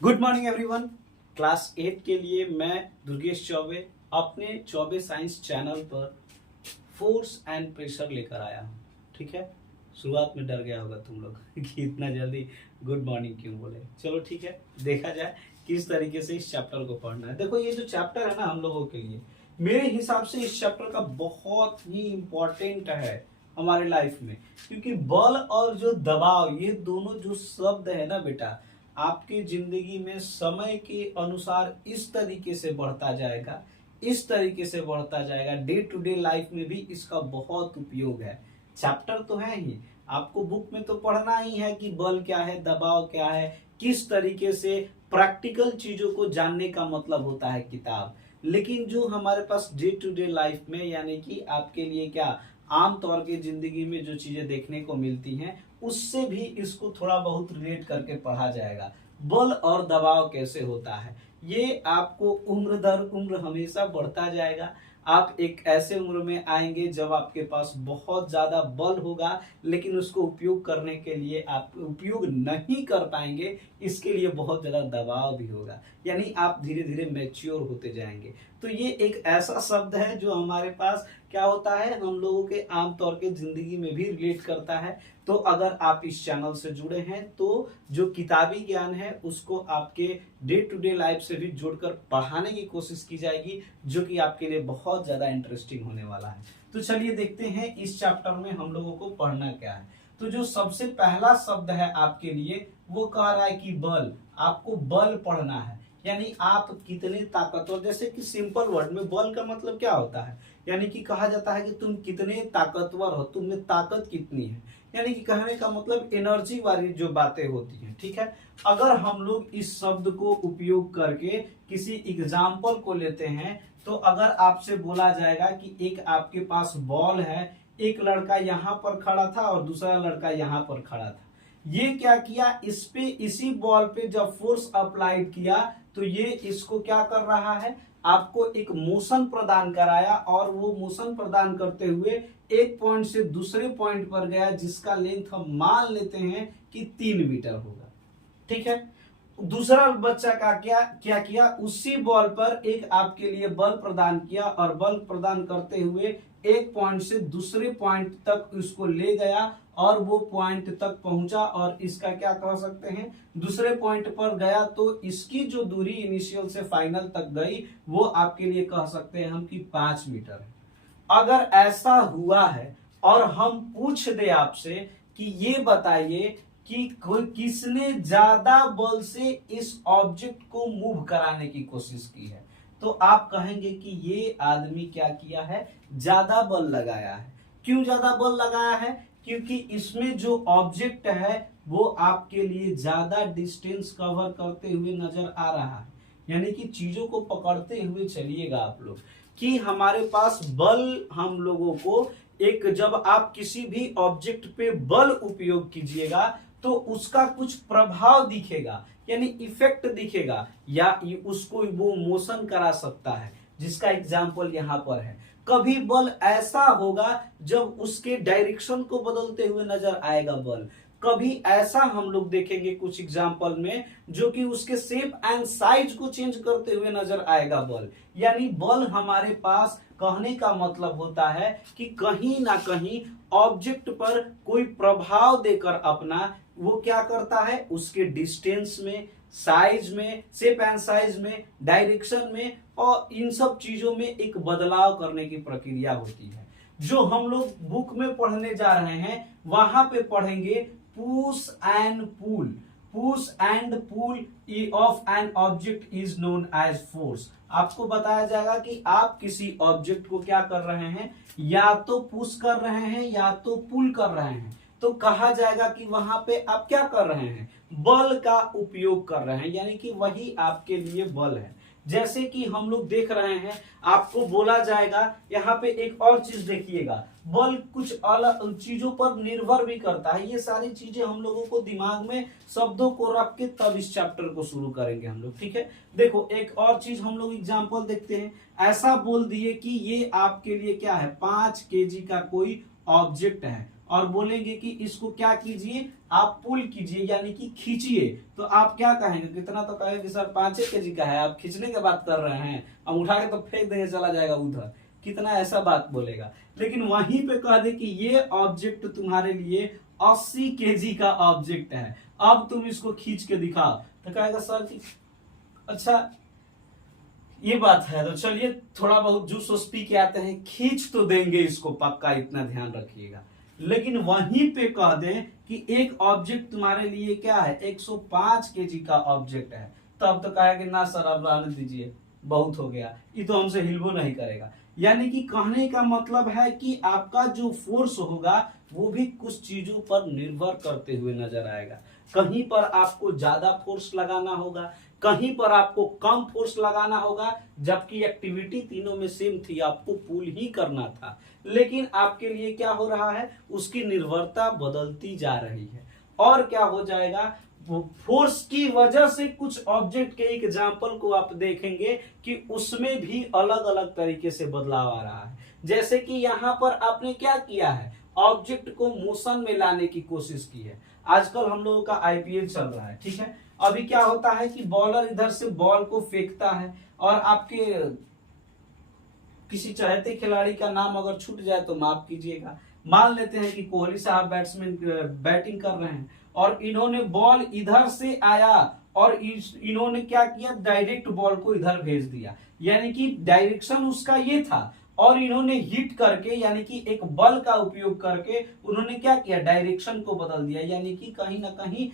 Good morning everyone. Class 8 के लिए मैं दुर्गेश चौबे अपने चौबे साइंस चैनल पर फोर्स एंड प्रेशर लेकर आया हूँ। ठीक है, शुरुआत में डर गया होगा तुम लोग कि इतना जल्दी गुड मॉर्निंग क्यों बोले। चलो ठीक है, देखा जाए किस तरीके से इस चैप्टर को पढ़ना है। देखो ये जो चैप्टर है ना हम लोगों के लिए, मेरे हिसाब से इस चैप्टर का बहुत ही इम्पोर्टेंट है हमारे लाइफ में, क्योंकि बल और जो दबाव ये दोनों जो शब्द है ना बेटा, आपकी जिंदगी में समय के अनुसार इस तरीके से बढ़ता जाएगा, इस तरीके से बढ़ता जाएगा। डे टू डे लाइफ में भी इसका बहुत उपयोग है। चैप्टर तो है ही, आपको बुक में तो पढ़ना ही है कि बल क्या है, दबाव क्या है, किस तरीके से प्रैक्टिकल चीजों को जानने का मतलब होता है किताब। लेकिन जो हमारे पास डे टू डे लाइफ में, यानी कि आपके लिए क्या आम तौर की जिंदगी में जो चीजें देखने को मिलती हैं, उससे भी इसको थोड़ा बहुत रिलेट करके पढ़ा जाएगा। बल और दबाव कैसे होता है ये आपको उम्र दर उम्र हमेशा बढ़ता जाएगा। आप एक ऐसे उम्र में आएंगे जब आपके पास बहुत ज्यादा बल होगा, लेकिन उसको उपयोग करने के लिए आप उपयोग नहीं कर पाएंगे, इसके लिए बहुत ज्यादा दबाव भी होगा। यानी आप धीरे धीरे मैच्योर होते जाएंगे। तो ये एक ऐसा शब्द है जो हमारे पास क्या होता है, हम लोगों के आम तौर के जिंदगी में भी रिलेट करता है। तो अगर आप इस चैनल से जुड़े हैं तो जो किताबी ज्ञान है उसको आपके डे टू डे लाइफ से भी जोड़कर पढ़ाने की कोशिश की जाएगी, जो कि आपके लिए बहुत ज्यादा इंटरेस्टिंग होने वाला है। तो चलिए देखते हैं इस चैप्टर में हम लोगों को पढ़ना क्या है। तो जो सबसे पहला शब्द है आपके लिए वो कह रहा है कि बल, आपको बल पढ़ना है। यानी आप कितने ताकतवर, जैसे कि सिंपल वर्ड में बल का मतलब क्या होता है, यानी कि कहा जाता है कि तुम कितने ताकतवर हो, तुम में ताकत कितनी है। यानी कि कहने का मतलब एनर्जी वाली जो बातें होती हैं। ठीक है, अगर हम लोग इस शब्द को उपयोग करके किसी एग्जाम्पल को लेते हैं, तो अगर आपसे बोला जाएगा कि एक आपके पास बॉल है, एक लड़का यहाँ पर खड़ा था और दूसरा लड़का यहाँ पर खड़ा था। ये क्या किया, इस पे इसी बॉल पे जब फोर्स अप्लाइड किया तो ये इसको क्या कर रहा है, आपको एक मोशन प्रदान कराया, और वो मोशन प्रदान करते हुए एक पॉइंट से दूसरे पॉइंट पर गया, जिसका लेंथ हम मान लेते हैं कि 3 मीटर होगा। ठीक है, दूसरा बच्चा का क्या क्या किया, उसी बॉल पर एक आपके लिए बल प्रदान किया, और बल प्रदान करते हुए एक पॉइंट से दूसरे पॉइंट तक उसको ले गया, और वो पॉइंट तक पहुंचा, और इसका क्या कह सकते हैं, दूसरे पॉइंट पर गया तो इसकी जो दूरी इनिशियल से फाइनल तक गई वो आपके लिए कह सकते हैं हम कि 5 मीटर है। अगर ऐसा हुआ है और हम पूछ दे आपसे कि ये बताइए कि कोई किसने ज्यादा बल से इस ऑब्जेक्ट को मूव कराने की कोशिश की है, तो आप कहेंगे कि ये आदमी क्या किया है, ज्यादा बल लगाया है। क्यों ज्यादा बल लगाया है, क्योंकि इसमें जो ऑब्जेक्ट है वो आपके लिए ज्यादा डिस्टेंस कवर करते हुए नजर आ रहा है। यानी कि चीजों को पकड़ते हुए चलिएगा आप लोग कि हमारे पास बल, हम लोगों को एक, जब आप किसी भी ऑब्जेक्ट पे बल उपयोग कीजिएगा तो उसका कुछ प्रभाव दिखेगा, यानी इफेक्ट दिखेगा, या उसको वो मोशन करा सकता है, जिसका एग्जाम्पल यहाँ पर है। कभी बल ऐसा होगा जब उसके डायरेक्शन को बदलते हुए नजर आएगा बल, कभी ऐसा हम लोग देखेंगे कुछ एग्जाम्पल में जो कि उसके शेप एंड साइज को चेंज करते हुए नजर आएगा बल। यानी बल हमारे पास, कहने का मतलब होता है कि कहीं ना कहीं ऑब्जेक्ट पर कोई प्रभाव देकर अपना वो क्या करता है, उसके डिस्टेंस में, साइज में, शेप एंड साइज में, डायरेक्शन में, और इन सब चीजों में एक बदलाव करने की प्रक्रिया होती है। जो हम लोग बुक में पढ़ने जा रहे हैं वहां पे पढ़ेंगे push and pull. Push and pull of an object is known as force. आपको बताया जाएगा कि आप किसी ऑब्जेक्ट को क्या कर रहे हैं, या तो पुश कर रहे हैं या तो पुल कर रहे हैं, तो कहा जाएगा कि वहां पे आप क्या कर रहे हैं, बल का उपयोग कर रहे हैं, यानी कि वही आपके लिए बल है। जैसे कि हम लोग देख रहे हैं, आपको बोला जाएगा, यहाँ पे एक और चीज देखिएगा, बल कुछ अलग चीजों पर निर्भर भी करता है। ये सारी चीजें हम लोगों को दिमाग में शब्दों को रख के तब इस चैप्टर को शुरू करेंगे हम लोग। ठीक है, देखो एक और चीज हम लोग एग्जाम्पल देखते हैं। ऐसा बोल दिए कि ये आपके लिए क्या है, 5 kg का कोई ऑब्जेक्ट है, और बोलेंगे कि इसको क्या कीजिए, आप पुल कीजिए यानी कि खींचिए, तो आप क्या कहेंगे, कितना तो कहेंगे कि सर 5 kg का है, आप खींचने की बात कर रहे हैं, हम उठा के तो फेंक देंगे, चला जाएगा उधर, कितना ऐसा बात बोलेगा। लेकिन वहीं पे कह दे कि ये ऑब्जेक्ट तुम्हारे लिए 80 kg का ऑब्जेक्ट है, अब तुम इसको खींच के दिखाओ, तो कहेगा सर कि अच्छा ये बात है, तो चलिए थोड़ा बहुत जूस वूस पी के आते हैं, खींच तो देंगे इसको पक्का, इतना ध्यान रखिएगा। लेकिन वहीं पे कह दें कि एक ऑब्जेक्ट तुम्हारे लिए क्या है, 105 kg का ऑब्जेक्ट है, तब तो कहेगा कि ना सर अब रहने दीजिए, बहुत हो गया, ये तो हमसे हिलबो नहीं करेगा। यानी कि कहने का मतलब है कि आपका जो फोर्स होगा वो भी कुछ चीजों पर निर्भर करते हुए नजर आएगा। कहीं पर आपको ज्यादा फोर्स लगाना होगा, कहीं पर आपको कम फोर्स लगाना होगा, जबकि एक्टिविटी तीनों में सेम थी, आपको पुल ही करना था, लेकिन आपके लिए क्या हो रहा है, उसकी निर्भरता बदलती जा रही है। और क्या हो जाएगा, फोर्स की वजह से कुछ ऑब्जेक्ट के एग्जाम्पल को आप देखेंगे कि उसमें भी अलग अलग तरीके से बदलाव आ रहा है। जैसे कि यहाँ पर आपने क्या किया है, ऑब्जेक्ट को मोशन में लाने की कोशिश की है। आजकल हम लोगों का आईपीएल चल रहा है, ठीक है, अभी क्या होता है कि बॉलर इधर से बॉल को फेंकता है और आपके किसी चाहते खिलाड़ी का नाम अगर छूट जाए तो माफ कीजिएगा, मान लेते हैं कि कोहली साहब बैट्समैन बैटिंग कर रहे हैं और इन्होंने बॉल इधर से आया और इन्होंने क्या किया, डायरेक्ट बॉल को इधर भेज दिया, यानी कि डायरेक्शन उसका ये था, और इन्होंने हिट करके यानी कि एक बल का उपयोग करके उन्होंने क्या किया, डायरेक्शन को बदल दिया, यानी कि कहीं ना कहीं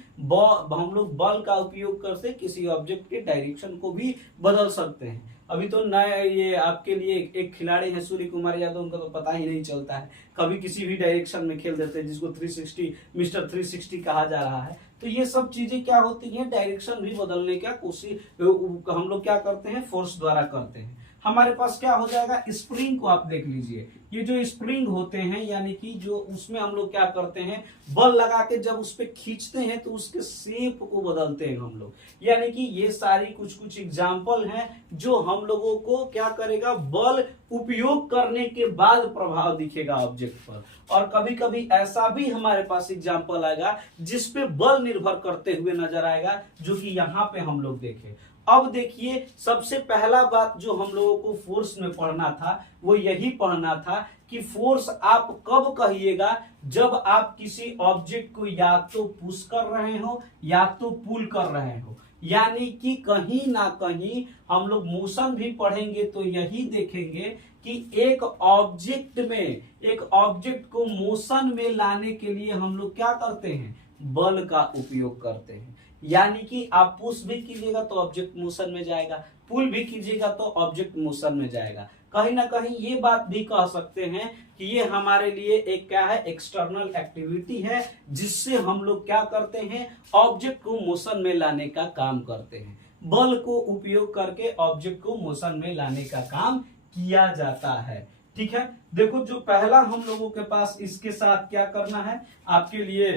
हम लोग बल का उपयोग करके किसी ऑब्जेक्ट के डायरेक्शन को भी बदल सकते हैं। अभी तो नया ये आपके लिए एक खिलाड़ी है सूर्य कुमार यादव, उनका तो पता ही नहीं चलता है, कभी किसी भी डायरेक्शन में खेल देते हैं, जिसको 360 मिस्टर 360 कहा जा रहा है। तो ये सब चीजें क्या होती हैं, डायरेक्शन भी बदलने का कोशिश हम लोग क्या करते हैं, फोर्स द्वारा करते हैं। हमारे पास क्या हो जाएगा, स्प्रिंग को आप देख लीजिए, ये जो स्प्रिंग होते हैं यानी कि जो उसमें हम लोग क्या करते हैं, बल लगा के जब उस पर खींचते हैं तो उसके शेप को बदलते हैं हम लोग, यानी कि ये सारी कुछ कुछ एग्जाम्पल हैं जो हम लोगों को क्या करेगा, बल उपयोग करने के बाद प्रभाव दिखेगा ऑब्जेक्ट पर। और कभी कभी ऐसा भी हमारे पास एग्जाम्पल आएगा जिसपे बल निर्भर करते हुए नजर आएगा, जो कि यहाँ पे हम लोग देखें। अब देखिए, सबसे पहला बात जो हम लोगों को फोर्स में पढ़ना था वो यही पढ़ना था कि फोर्स आप कब कहिएगा, जब आप किसी ऑब्जेक्ट को या तो पुश कर रहे हो या तो पुल कर रहे हो। यानी कि कहीं ना कहीं हम लोग मोशन भी पढ़ेंगे तो यही देखेंगे कि एक ऑब्जेक्ट को मोशन में लाने के लिए हम लोग क्या करते हैं, बल का उपयोग करते हैं। यानी कि आप पुश भी कीजिएगा तो ऑब्जेक्ट मोशन में जाएगा, पुल भी कीजिएगा तो ऑब्जेक्ट मोशन में जाएगा। कहीं ना कहीं ये बात भी कह सकते हैं कि ये हमारे लिए एक क्या है, एक्सटर्नल एक्टिविटी है, जिससे हम लोग क्या करते हैं, ऑब्जेक्ट को मोशन में लाने का काम करते हैं। बल को उपयोग करके ऑब्जेक्ट को मोशन में लाने का काम किया जाता है। ठीक है, देखो जो पहला हम लोगों के पास इसके साथ क्या करना है, आपके लिए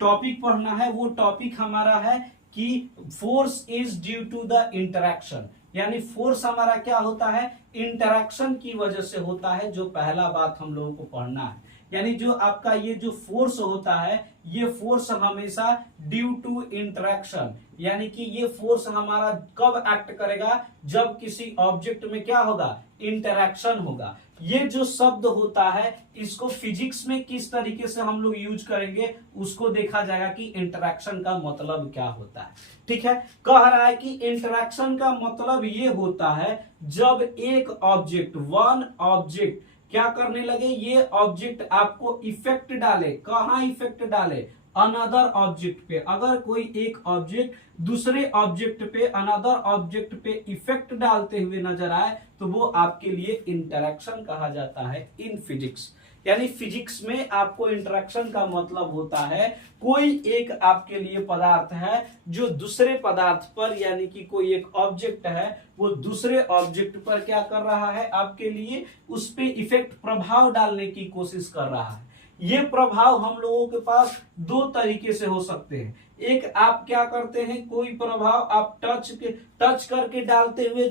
टॉपिक पढ़ना है, वो टॉपिक हमारा है कि force is due to the interaction. यानी फोर्स हमारा क्या होता है, इंटरैक्शन की वजह से होता है, जो पहला बात हम लोगों को पढ़ना है। यानी जो आपका ये जो फोर्स होता है, ये फोर्स हमेशा ड्यू टू इंटरैक्शन, यानी कि ये फोर्स हमारा कब एक्ट करेगा, जब किसी ऑब्जेक्ट में क्या होगा, इंटरैक्शन होगा। ये जो शब्द होता है इसको फिजिक्स में किस तरीके से हम लोग यूज करेंगे, उसको देखा जाएगा कि इंटरैक्शन का मतलब क्या होता है। ठीक है, कह रहा है कि इंटरैक्शन का मतलब ये होता है जब एक ऑब्जेक्ट, वन ऑब्जेक्ट क्या करने लगे, ये ऑब्जेक्ट आपको इफेक्ट डाले, कहां इफेक्ट डाले, अनदर ऑब्जेक्ट पे। अगर कोई एक ऑब्जेक्ट दूसरे ऑब्जेक्ट पे, अनदर ऑब्जेक्ट पे इफेक्ट डालते हुए नजर आए तो वो आपके लिए इंटरैक्शन कहा जाता है इन फिजिक्स। यानी फिजिक्स में आपको इंटरैक्शन का मतलब होता है कोई एक आपके लिए पदार्थ है जो दूसरे पदार्थ पर, यानी कि कोई एक ऑब्जेक्ट है वो दूसरे ऑब्जेक्ट पर क्या कर रहा है, आपके लिए उस पे इफेक्ट, प्रभाव डालने की कोशिश कर रहा है। ये प्रभाव हम लोगों के पास दो तरीके से हो सकते हैं। एक, आप क्या करते हैं, कोई प्रभाव आप टच करके डालते हुए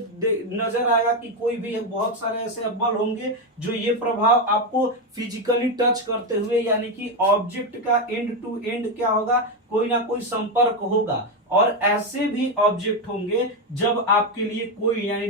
नजर आएगा कि कोई भी बहुत सारे ऐसे बल होंगे जो ये प्रभाव आपको फिजिकली टच करते हुए, यानी कि ऑब्जेक्ट का एंड टू एंड क्या होगा, कोई ना कोई संपर्क होगा। और ऐसे भी ऑब्जेक्ट होंगे जब आपके लिए कोई यानी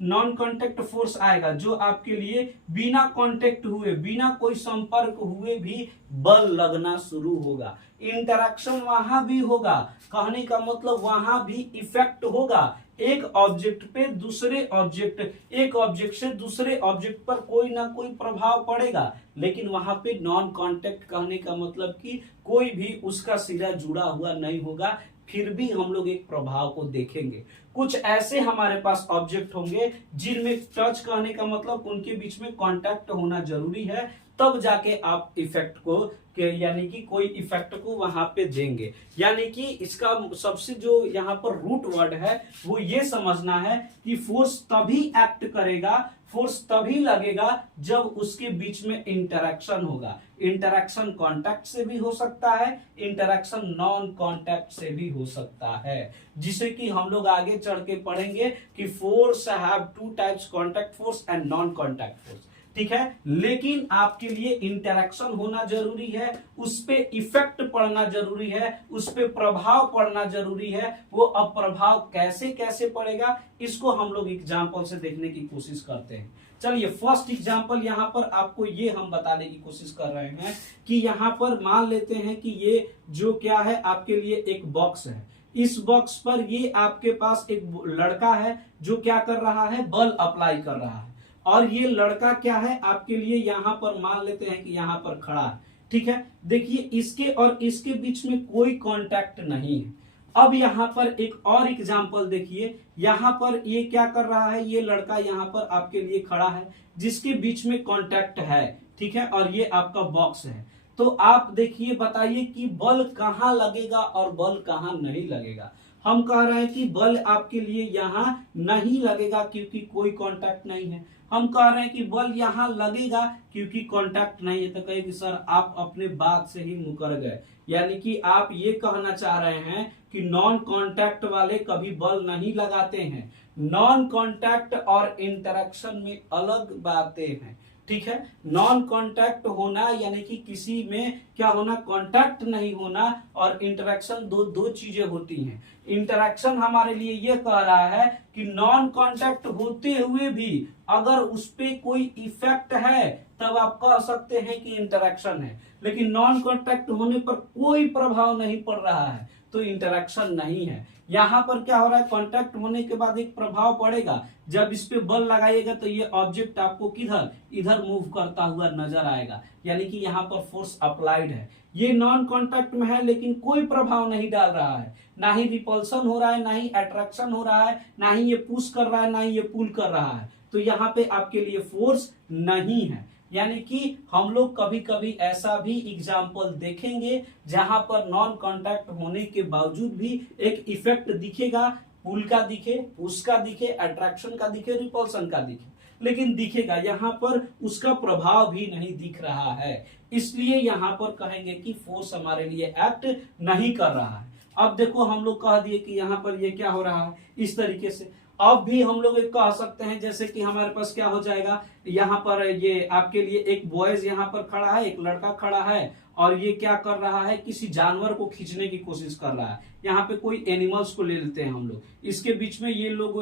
नॉन कांटेक्ट फोर्स आएगा, जो आपके लिए बिना कांटेक्ट हुए, बिना कोई संपर्क हुए भी बल लगना शुरू होगा। इंटरैक्शन वहां भी होगा, कहने का मतलब वहां भी इफेक्ट होगा। एक ऑब्जेक्ट पे दूसरे ऑब्जेक्ट, एक ऑब्जेक्ट से दूसरे ऑब्जेक्ट पर कोई ना कोई प्रभाव पड़ेगा, लेकिन वहां पे नॉन कांटेक्ट, कहने का मतलब कि कोई भी उसका सिरा जुड़ा हुआ नहीं होगा, फिर भी हम लोग एक प्रभाव को देखेंगे। कुछ ऐसे हमारे पास ऑब्जेक्ट होंगे जिनमें टच, कहने का मतलब उनके बीच में कांटेक्ट होना जरूरी है, तब जाके आप इफेक्ट को यानी कि कोई इफेक्ट को वहां पे देंगे। यानी कि इसका सबसे जो यहाँ पर रूट वर्ड है वो ये समझना है कि फोर्स तभी एक्ट करेगा, फोर्स तभी लगेगा जब उसके बीच में इंटरैक्शन होगा। इंटरैक्शन कांटेक्ट से भी हो सकता है, इंटरैक्शन नॉन कांटेक्ट से भी हो सकता है, जिसे कि हम लोग आगे चढ़ के पढ़ेंगे कि force have two types, contact force and non contact force. ठीक है, लेकिन आपके लिए इंटरैक्शन होना जरूरी है, उस पे इफेक्ट पड़ना जरूरी है, उस पे प्रभाव पड़ना जरूरी है। वो अब प्रभाव कैसे कैसे पड़ेगा, इसको हम लोग एग्जांपल से देखने की कोशिश करते हैं। चलिए, फर्स्ट एग्जांपल यहां पर आपको ये हम बताने की कोशिश कर रहे हैं कि यहां पर मान लेते हैं कि ये जो क्या है आपके लिए एक बॉक्स है। इस बॉक्स पर ये आपके पास एक लड़का है जो क्या कर रहा है, बल अप्लाई कर रहा है। और ये लड़का क्या है आपके लिए, यहां पर मान लेते हैं कि यहां पर खड़ा है। ठीक है, देखिए इसके और इसके बीच में कोई कांटेक्ट नहीं है। अब यहां पर एक और एग्जांपल देखिए, यहां पर ये क्या कर रहा है, ये लड़का यहां पर आपके लिए खड़ा है जिसके बीच में कांटेक्ट है। ठीक है, और ये आपका बॉक्स है। तो आप देखिए, बताइए कि बल कहां लगेगा और बल कहां नहीं लगेगा। हम कह रहे हैं कि बल आपके लिए यहां नहीं लगेगा क्योंकि कोई कांटेक्ट नहीं है। हम कह रहे हैं कि बल यहां लगेगा क्योंकि कांटेक्ट नहीं है। तो कहेगी सर आप अपने बात से ही मुकर गए, यानी कि आप ये कहना चाह रहे हैं कि नॉन कांटेक्ट वाले कभी बल नहीं लगाते हैं। नॉन कांटेक्ट और इंटरेक्शन में अलग बातें हैं। ठीक है, नॉन कांटेक्ट होना यानी कि किसी में क्या होना, कांटेक्ट नहीं होना, और इंटरेक्शन दो चीजें होती हैं। इंटरेक्शन हमारे लिए यह कह रहा है कि नॉन कांटेक्ट होते हुए भी अगर उस पे कोई इफेक्ट है तब आप कह सकते हैं कि इंटरेक्शन है, लेकिन नॉन कांटेक्ट होने पर कोई प्रभाव नहीं पड़ रहा है तो इंटरेक्शन नहीं है। यहां पर क्या हो रहा है, कांटेक्ट होने के बाद एक प्रभाव पड़ेगा, जब इस पे बल लगाइएगा तो ये ऑब्जेक्ट आपको किधर, इधर मूव करता हुआ नजर आएगा, यानी कि यहाँ पर फोर्स अप्लाइड है। ये नॉन कांटेक्ट में है लेकिन कोई प्रभाव नहीं डाल रहा है, ना ही रिपल्सन हो रहा है, ना ही अट्रैक्शन हो रहा है, ना ही ये पुश कर रहा है, ना ही ये पुल कर रहा है। तो यहाँ पे आपके लिए फोर्स नहीं है। यानी कि हम लोग कभी कभी ऐसा भी एग्जाम्पल देखेंगे जहां पर नॉन कांटेक्ट होने के बावजूद भी एक इफेक्ट दिखेगा, पुल का दिखे, पुश का दिखे, अट्रैक्शन का दिखे, रिपल्सन का दिखे, लेकिन दिखेगा, यहाँ पर उसका प्रभाव भी नहीं दिख रहा है। इसलिए यहाँ पर कहेंगे कि फोर्स हमारे लिए एक्ट नहीं कर रहा है। अब देखो, हम लोग कह दिए कि यहाँ पर ये क्या हो रहा है, इस तरीके से। अब भी हम लोग एक कह सकते हैं, जैसे कि हमारे पास क्या हो जाएगा, यहाँ पर ये आपके लिए एक बॉयज यहाँ पर खड़ा है, एक लड़का खड़ा है, और ये क्या कर रहा है, किसी जानवर को खींचने की कोशिश कर रहा है। यहाँ पे कोई एनिमल्स को ले लेते हैं हम लोग, इसके बीच में ये लोग,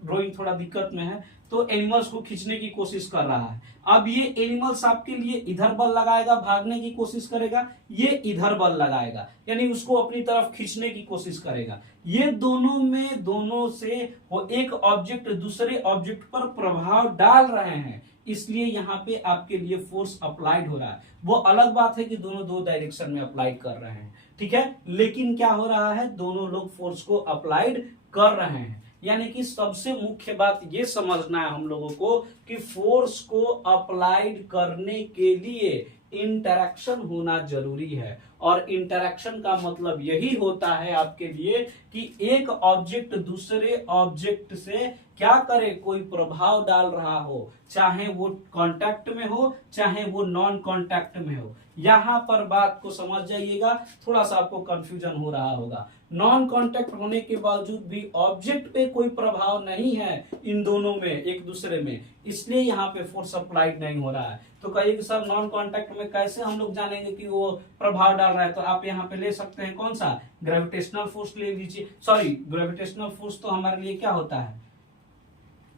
ड्राइंग थोड़ा दिक्कत में है, तो एनिमल्स को खींचने की कोशिश कर रहा है। अब ये एनिमल्स आपके लिए इधर बल लगाएगा, भागने की कोशिश करेगा, ये इधर बल लगाएगा, यानी उसको अपनी तरफ खींचने की कोशिश करेगा। ये दोनों से वो एक ऑब्जेक्ट दूसरे ऑब्जेक्ट पर प्रभाव डाल रहे हैं, इसलिए यहाँ पे आपके लिए फोर्स अप्लाइड हो रहा है। वो अलग बात है कि दोनों दो डायरेक्शन में अप्लाइड कर रहे हैं, ठीक है, लेकिन क्या हो रहा है, दोनों लोग फोर्स को अप्लाइड कर रहे हैं। यानी कि सबसे मुख्य बात ये समझना है हम लोगों को कि फोर्स को अप्लाइड करने के लिए इंटरेक्शन होना जरूरी है, और इंटरेक्शन का मतलब यही होता है आपके लिए कि एक ऑब्जेक्ट दूसरे ऑब्जेक्ट से क्या करे, कोई प्रभाव डाल रहा हो, चाहे वो कांटेक्ट में हो चाहे वो नॉन कांटेक्ट में हो। यहां पर बात को समझ जाइएगा, थोड़ा सा आपको कंफ्यूजन हो रहा होगा। नॉन कांटेक्ट होने के बावजूद भी ऑब्जेक्ट पे कोई प्रभाव नहीं है इन दोनों में एक दूसरे में, इसलिए यहाँ पे फोर्स अप्लाइड नहीं हो रहा है। तो कहिए सर नॉन कांटेक्ट में कैसे हम लोग जानेंगे कि वो प्रभाव डाल रहा है? तो आप यहाँ पे ले सकते हैं कौन सा, ग्रेविटेशनल फोर्स ले लीजिए। सॉरी, ग्रेविटेशनल फोर्स तो हमारे लिए क्या होता है,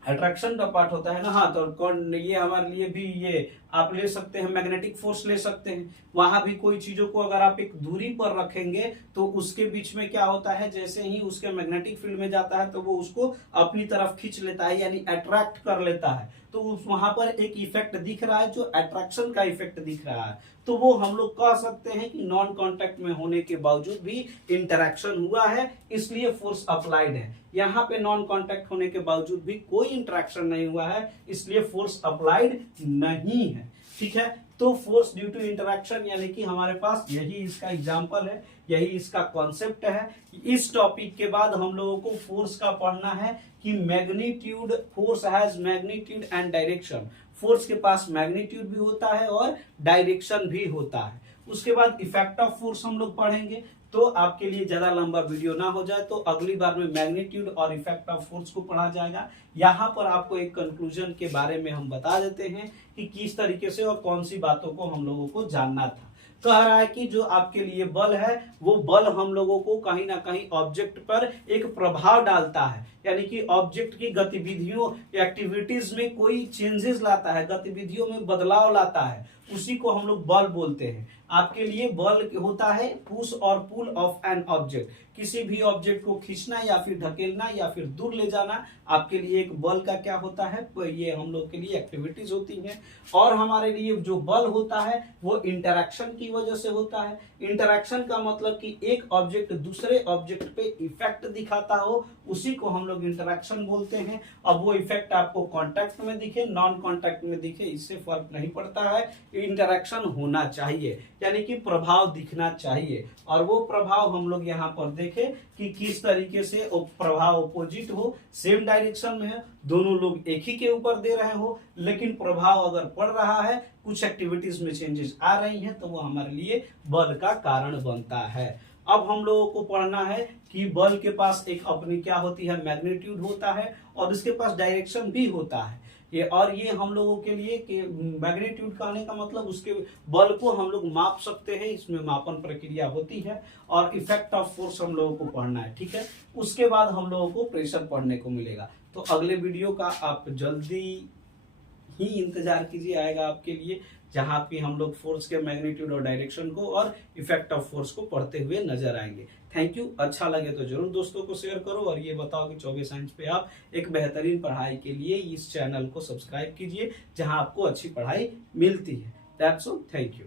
अट्रैक्शन का पार्ट होता है ना। हाँ, तो कौन ये हमारे लिए भी ये आप ले सकते हैं, मैग्नेटिक फोर्स ले सकते हैं। वहां भी कोई चीजों को अगर आप एक दूरी पर रखेंगे तो उसके बीच में क्या होता है, जैसे ही उसके मैग्नेटिक फील्ड में जाता है तो वो उसको अपनी तरफ खींच लेता है, यानी अट्रैक्ट कर लेता है। तो वहां पर एक इफेक्ट दिख रहा है जो अट्रैक्शन का इफेक्ट दिख रहा है। तो वो हम लोग कह सकते हैं कि नॉन कांटेक्ट में होने के बावजूद भी इंटरेक्शन हुआ है, इसलिए फोर्स अप्लाइड है। यहाँ पे नॉन कांटेक्ट होने के बावजूद भी कोई इंटरेक्शन नहीं हुआ है, इसलिए फोर्स अप्लाइड नहीं है। ठीक है, तो फोर्स ड्यू टू इंटरेक्शन यानी कि हमारे पास यही इसका एग्जांपल है, यही इसका कॉन्सेप्ट है। इस टॉपिक के बाद हम लोगों को फोर्स का पढ़ना है कि magnitude, force has magnitude and direction. Force के पास मैग्नीट्यूड भी होता है और डायरेक्शन भी होता है। उसके बाद इफेक्ट ऑफ फोर्स हम लोग पढ़ेंगे। तो आपके लिए ज्यादा लंबा वीडियो ना हो जाए तो अगली बार में मैग्नीट्यूड और इफेक्ट ऑफ फोर्स को पढ़ा जाएगा। यहाँ पर आपको एक कंक्लूजन के बारे में हम बता देते हैं कि किस तरीके से और कौन सी बातों को हम लोगों को जानना था। कह रहा है कि जो आपके लिए बल है वो बल हम लोगों को कहीं ना कहीं ऑब्जेक्ट पर एक प्रभाव डालता है, यानी कि ऑब्जेक्ट की गतिविधियों, एक्टिविटीज में कोई चेंजेस लाता है, गतिविधियों में बदलाव लाता है, उसी को हम लोग बल बोलते हैं। आपके लिए बल होता है पुश और पुल ऑफ एन ऑब्जेक्ट, किसी भी ऑब्जेक्ट को खींचना या फिर ढकेलना या फिर दूर ले जाना आपके लिए एक बल का क्या होता है, ये हम लोग के लिए एक्टिविटीज होती हैं। और हमारे लिए जो बल होता है वो इंटरेक्शन की वजह से होता है। इंटरेक्शन का मतलब कि एक ऑब्जेक्ट दूसरे ऑब्जेक्ट पे इफेक्ट दिखाता हो, उसी को हम लोग इंटरेक्शन बोलते हैं। अब वो इफेक्ट आपको कांटेक्ट में दिखे, नॉन कांटेक्ट में दिखे, इससे फर्क नहीं पड़ता है, इंटरेक्शन होना चाहिए, यानी कि प्रभाव दिखना चाहिए। और वो प्रभाव हम लोग यहाँ पर देखें कि किस तरीके से प्रभाव अपोजिट हो, सेम डायरेक्शन में है, दोनों लोग एक ही के ऊपर दे रहे हो, लेकिन प्रभाव अगर पड़ रहा है, कुछ एक्टिविटीज में चेंजेस आ रही हैं, तो वो हमारे लिए बल का कारण बनता है। अब हम लोगों को पढ़ना है कि बल के पास एक अपनी क्या होती है, मैग्नीट्यूड होता है और इसके पास डायरेक्शन भी होता है। ये हम लोगों के लिए कि मैग्नीट्यूड कहने का मतलब उसके बल को हम लोग माप सकते हैं, इसमें मापन प्रक्रिया होती है। और इफेक्ट ऑफ फोर्स हम लोगों को पढ़ना है, ठीक है। उसके बाद हम लोगों को प्रेशर पढ़ने को मिलेगा। तो अगले वीडियो का आप जल्दी ही इंतजार कीजिए, आएगा आपके लिए, जहां पे हम लोग फोर्स के मैग्नीट्यूड और डायरेक्शन को और इफेक्ट ऑफ फोर्स को पढ़ते हुए नजर आएंगे। Thank you. अच्छा लगे तो जरूर दोस्तों को शेयर करो और ये बताओ कि चौबे साइंस पे आप एक बेहतरीन पढ़ाई के लिए इस चैनल को सब्सक्राइब कीजिए, जहां आपको अच्छी पढ़ाई मिलती है। That's all, thank you.